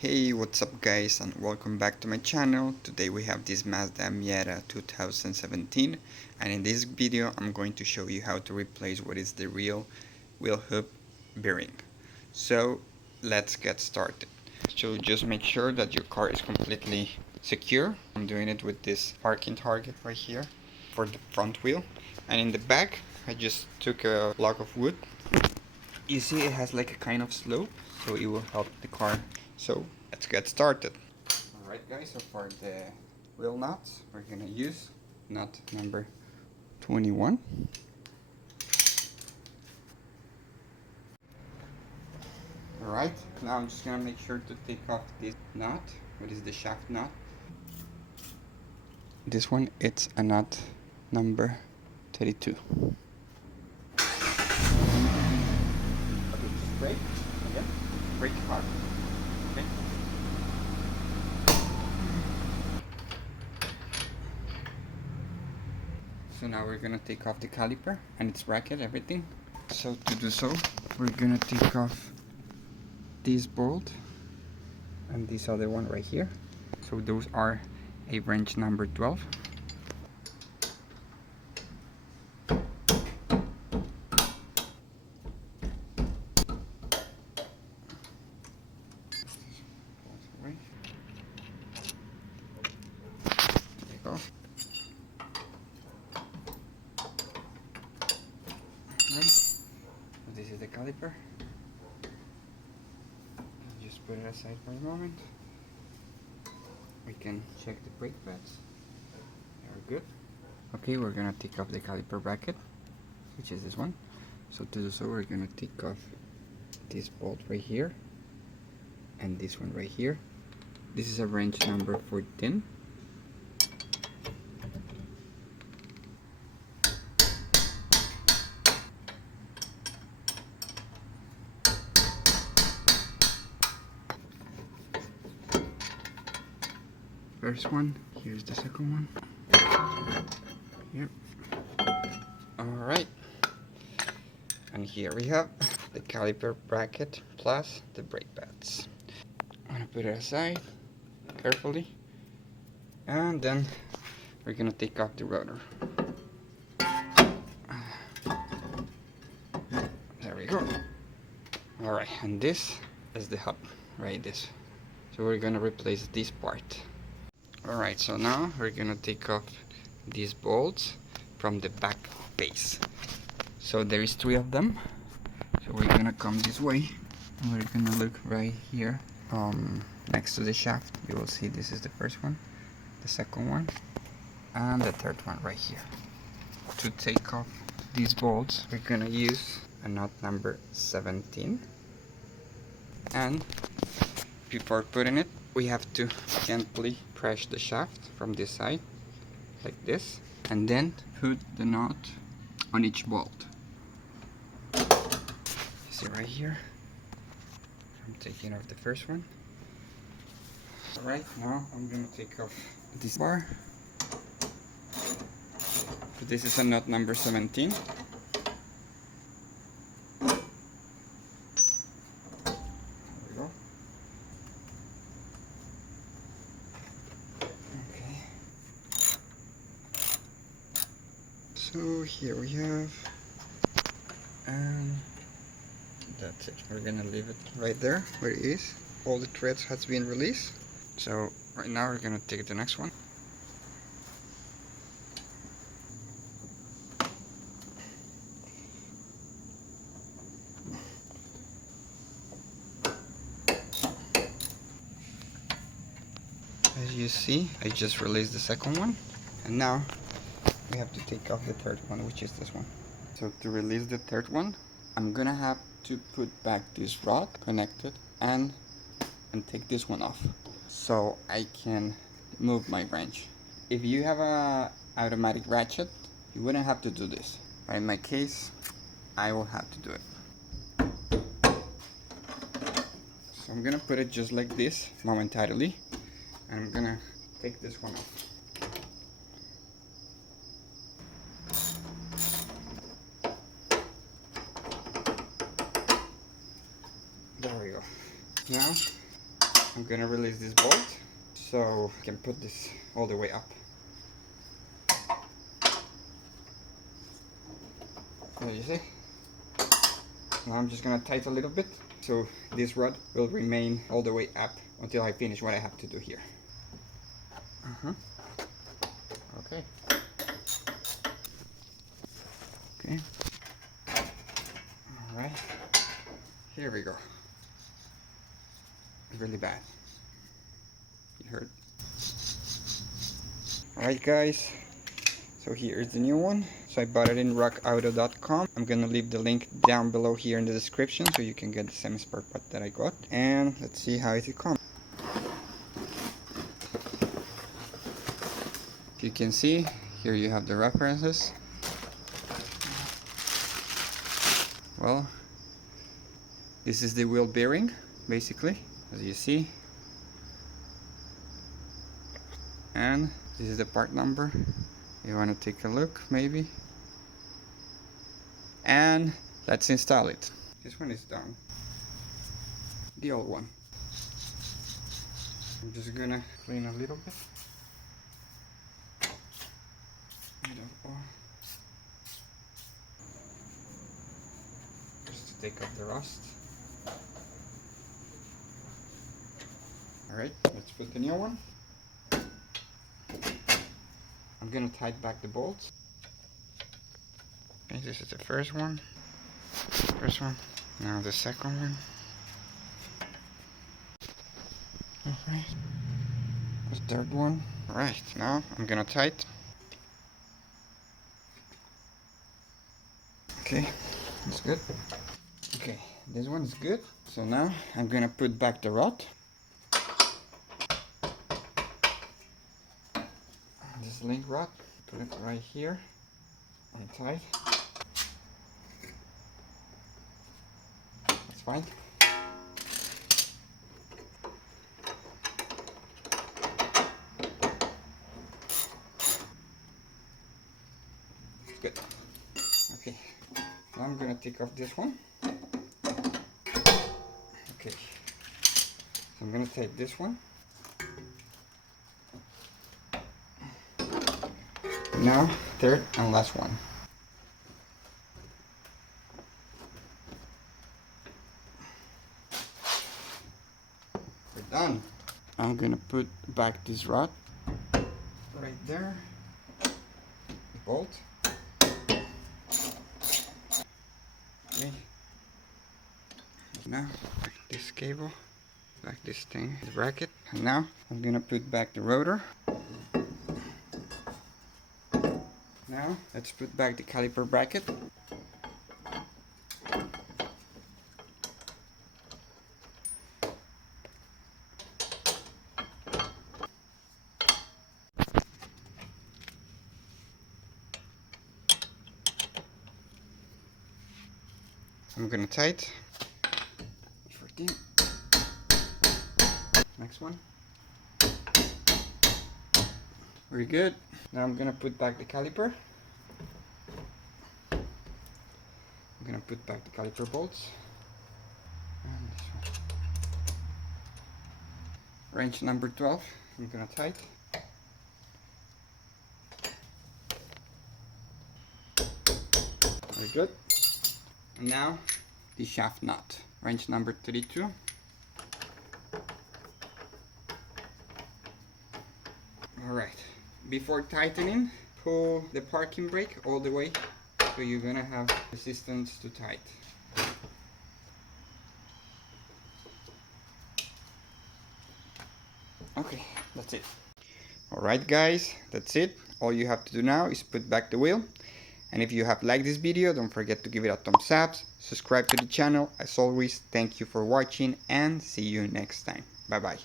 Hey, what's up guys, and welcome back to my channel. Today we have this Mazda Miata 2017, and in this video I'm going to show you how to replace what is the real wheel hub bearing. So let's get started. So just make sure that your car is completely secure. I'm doing it with this parking target right here for the front wheel, and in the back I just took a block of wood. You see it has like a kind of slope, so it will help the car. So let's get started. Alright guys, so for the wheel nuts, we're gonna use nut number 21. Alright, now I'm just gonna make sure to take off this nut, what is the shaft nut. This one, it's a nut number 32. Okay, just brake, again, brake hard. Okay. So now we're gonna take off the caliper and its bracket, everything. So to do so, we're gonna take off this bolt and this other one right here. So those are a wrench number 12. There you go. Right. So this is the caliper. Just put it aside for a moment. We can check the brake pads. They're good. Okay, we're gonna take off the caliper bracket, which is this one. So to do so, we're gonna take off this bolt right here and this one right here. This is a wrench number 14. First one, here's the second one. Yep. Alright. And here we have the caliper bracket plus the brake pads. I'm gonna put it aside carefully. And then we're gonna take off the rotor. There we go. Alright, and this is the hub, right? This. So we're gonna replace this part. Alright, so now we're gonna take off these bolts from the back base. So there is 3 of them. So we're gonna come this way and we're gonna look right here next to the shaft. You will see this is the first one, the second one, and the third one right here. To take off these bolts, we're gonna use a nut number 17, and before putting it, we have to gently press the shaft from this side like this, and then put the nut on each bolt. You see right here, I'm taking off the first one. Alright, now I'm gonna take off this bar. So this is a nut number 17. So here we have, and that's it. We're gonna leave it right there where it is. All the threads has been released. So right now we're gonna take the next one. As you see, I just released the second one, and now we have to take off the third one, which is this one. So to release the third one, I'm gonna have to put back this rod connected and take this one off so I can move my wrench. If you have a automatic ratchet, you wouldn't have to do this, but in my case I will have to do it. So I'm gonna put it just like this momentarily, and I'm gonna take this one off. There we go. Now I'm gonna release this bolt so I can put this all the way up. There you see. Now I'm just gonna tighten a little bit so this rod will remain all the way up until I finish what I have to do here. Okay. Okay. Alright. Here we go. It's really bad. You heard? Alright guys. So here is the new one. So I bought it in rockauto.com. I'm gonna leave the link down below here in the description so you can get the semi-spare part that I got. And let's see how it comes. You can see here you have the references. Well, this is the wheel bearing basically, as you see, and this is the part number. You want to take a look maybe, and let's install it. This one is done, the old one. I'm just gonna clean a little bit. Just to take off the rust. Alright, let's put the new one. I'm gonna tighten back the bolts. Okay, this is the first one. Now the second one. Okay. The third one. Alright, now I'm gonna tighten. Okay, that's good. Okay, this one is good. So now I'm gonna put back the rod. This link rod, put it right here and tight. That's fine. Good. Okay, now I'm gonna take off this one. Okay, so I'm gonna take this one. Now, third and last one. We're done. I'm gonna put back this rod right there. The bolt. Okay. Now, back this cable, back this thing, the bracket. And now, I'm gonna put back the rotor. Now, let's put back the caliper bracket. I'm gonna tighten. 14. Next one. Very good. Now I'm gonna put back the caliper. I'm gonna put back the caliper bolts. And this one. Wrench number 12. I'm gonna tighten. Very good. And now the shaft nut. Wrench number 32. Alright. Before tightening, pull the parking brake all the way so you're gonna have resistance to tight. Okay, that's it. Alright guys, that's it. All you have to do now is put back the wheel. And if you have liked this video, don't forget to give it a thumbs up, subscribe to the channel. As always, thank you for watching and see you next time. Bye bye.